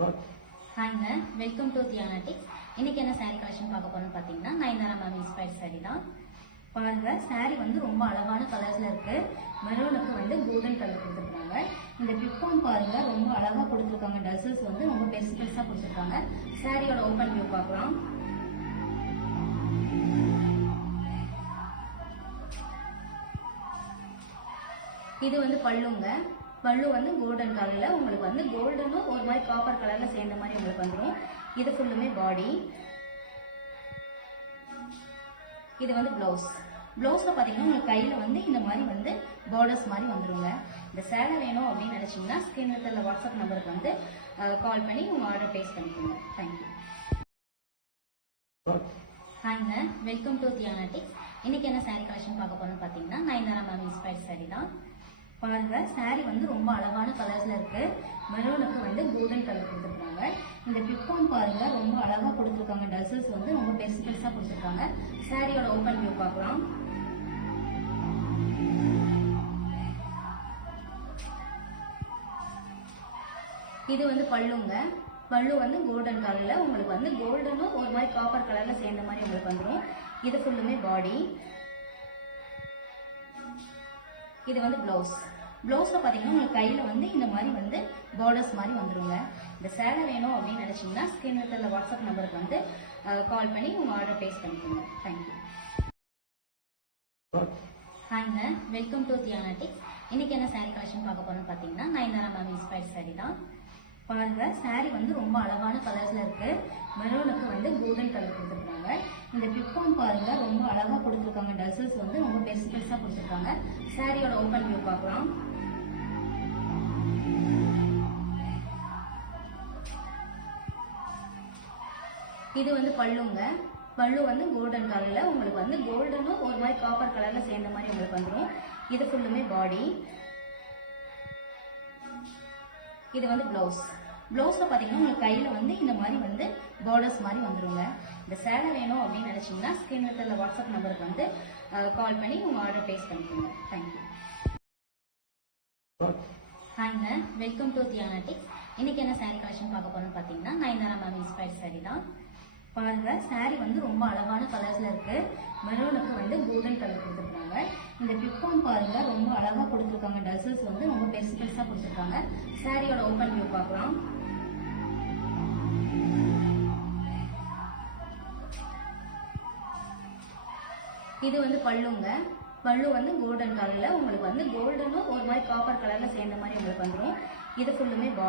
ஹாய்ங்க, welcome to தியானாட்டிக்ஸ். இன்னைக்கு என்ன சாரீ கலெக்ஷன் பார்க்க போறோம்னு பார்த்தீங்கன்னா நயன்தாரா மேம் இன்ஸ்பயர்ட் சாரீ தான். பாருங்க, சாரீ வந்து ரொம்ப அழகான கலர்ஸ்ல இருக்கு. மெரூனுக்கு வந்து கோல்டன் கலர் கொடுத்துருக்காங்க. இந்த பிக்கான் பாருங்க, ரொம்ப அழகா கொடுத்துருக்காங்க. டசல்ஸ் வந்து ரொம்ப பெருசு பெருசா கொடுத்துருக்காங்க. சாரியோட ஓப்பன் வியூ பார்க்கலாம். இது வந்து பல்லுங்க. பல்லு வந்து கோல்டன் கலர்ல உங்களுக்கு வந்து கோல்டனும் ஒரு மாதிரி காப்பர் கலர்ல சேர்ந்த மாதிரி உங்களுக்கு வந்துடும். இது ஃபுல்லுமே பாடி. இது வந்து பிளவுஸ். பிளவுஸ்ல பாத்தீங்கன்னா உங்களுக்கு கையில வந்து இந்த மாதிரி வந்து பார்டர்ஸ் மாதிரி வந்துருங்க. இந்த சேலை வேணும் அப்படின்னு நினைச்சீங்கன்னா ஸ்கிரீன்ல தெரியல வாட்ஸ்அப் நம்பருக்கு வந்து கால் பண்ணி உங்க ஆர்டர் பிளேஸ் பண்ணிக்கோங்க. தேங்க்யூ. ஹாய்ங்க, வெல்கம் டு தியானாட்டிக்ஸ். இன்னைக்கு என்ன சாரீ கலெக்ஷன் பார்க்க போறோம்னு பார்த்தீங்கன்னா நயன்தாரா மேம் இன்ஸ்பயர்ட் சாரீ தான். பாருங்க, சாரீ வந்து ரொம்ப அழகான கலர்ஸ்ல இருக்கு. மெரூனுக்கு வந்து கோல்டன் கலர் கொடுத்துருக்காங்க. இந்த பிக்கான் பாருங்க, ரொம்ப அழகா கொடுத்துருக்காங்க. டசல்ஸ் வந்து ரொம்ப பெருசு பெருசா கொடுத்துருக்காங்க. சாரியோட ஓப்பன் வியூ பார்க்கலாம். இது வந்து பல்லுங்க. பல்லு வந்து கோல்டன் கலர்ல உங்களுக்கு வந்து கோல்டனும் ஒரு மாதிரி காப்பர் கலர்ல சேர்ந்த மாதிரி உங்களுக்கு வந்துடும். இது ஃபுல்லுமே பாடி. இது வந்து பிளவுஸ். பிளவுஸ்ல பாத்தீங்கன்னா உங்களுக்கு கையில வந்து இந்த மாதிரி வந்து பார்டர்ஸ் மாதிரி வந்துருங்க. இந்த சேலை வேணும் அப்படின்னு நினைச்சீங்கன்னா ஸ்கிரீன்ல தெரியல வாட்ஸ்அப் நம்பருக்கு வந்து கால் பண்ணி உங்க ஆர்டர் பிளேஸ் பண்ணிக்கோங்க. தேங்க்யூ. ஹாய்ங்க, வெல்கம் டு தியானாட்டிக்ஸ். இன்னைக்கு என்ன சாரீ கலெக்ஷன் பார்க்க போறோம்னு பார்த்தீங்கன்னா நயன்தாரா மேம் இன்ஸ்பயர்ட் சாரீ தான். பாருங்க, சாரீ வந்து ரொம்ப அழகான கலர்ஸ்ல இருக்கு. மெரூனுக்கு வந்து கோல்டன் கலர் கொடுத்துருக்காங்க. இந்த பிக்கான் பாருங்க, ரொம்ப அழகா கொடுத்துருக்காங்க. டசல்ஸ் வந்து ரொம்ப பெருசு பெருசா கொடுத்துருக்காங்க. சாரியோட ஓப்பன் வியூ பார்க்கலாம். இது வந்து பல்லுங்க. பல்லு வந்து கோல்டன் கலர்ல உங்களுக்கு வந்து கோல்டனும் ஒரு மாதிரி காப்பர் கலர்ல சேர்ந்த மாதிரி உங்களுக்கு வந்துடும். இது ஃபுல்லுமே பாடி. இது வந்து பிளவுஸ். பிளவுஸ்ல பாத்தீங்கன்னா உங்களுக்கு கையில வந்து இந்த மாதிரி வந்து பார்டர்ஸ் மாதிரி வந்துருங்க. இந்த சேலை வேணும் அப்படின்னு நினைச்சீங்கன்னா ஸ்கிரீன்ல தெரியல வாட்ஸ்அப் நம்பருக்கு வந்து கால் பண்ணி உங்க ஆர்டர் பிளேஸ் பண்ணிக்கோங்க. தேங்க்யூ. ஹாய்ங்க, வெல்கம் டு தியானாட்டிக்ஸ். இன்னைக்கு என்ன சாரீ கலெக்ஷன் பார்க்க போறோம்னு பார்த்தீங்கன்னா நயன்தாரா மேம் இன்ஸ்பயர்ட் சாரீ தான். பாருங்க, சாரீ வந்து ரொம்ப அழகான கலர்ஸ்ல இருக்கு. மெரூனுக்கு வந்து கோல்டன் கலர் கொடுத்துருக்காங்க. இந்த பிக்கான் பாருங்க, ரொம்ப அழகா கொடுத்துருக்காங்க. டசல்ஸ் வந்து ரொம்ப பெருசு பெருசா கொடுத்துருக்காங்க. சாரியோட ஓப்பன் வியூ பார்க்கலாம். இது வந்து பல்லுங்க. பல்லு வந்து கோல்டன் கலர்ல உங்களுக்கு வந்து கோல்டனும் ஒரு மாதிரி காப்பர் கலர்ல சேர்ந்த மாதிரி உங்களுக்கு வந்துடும். இது ஃபுல்லுமே பாடி.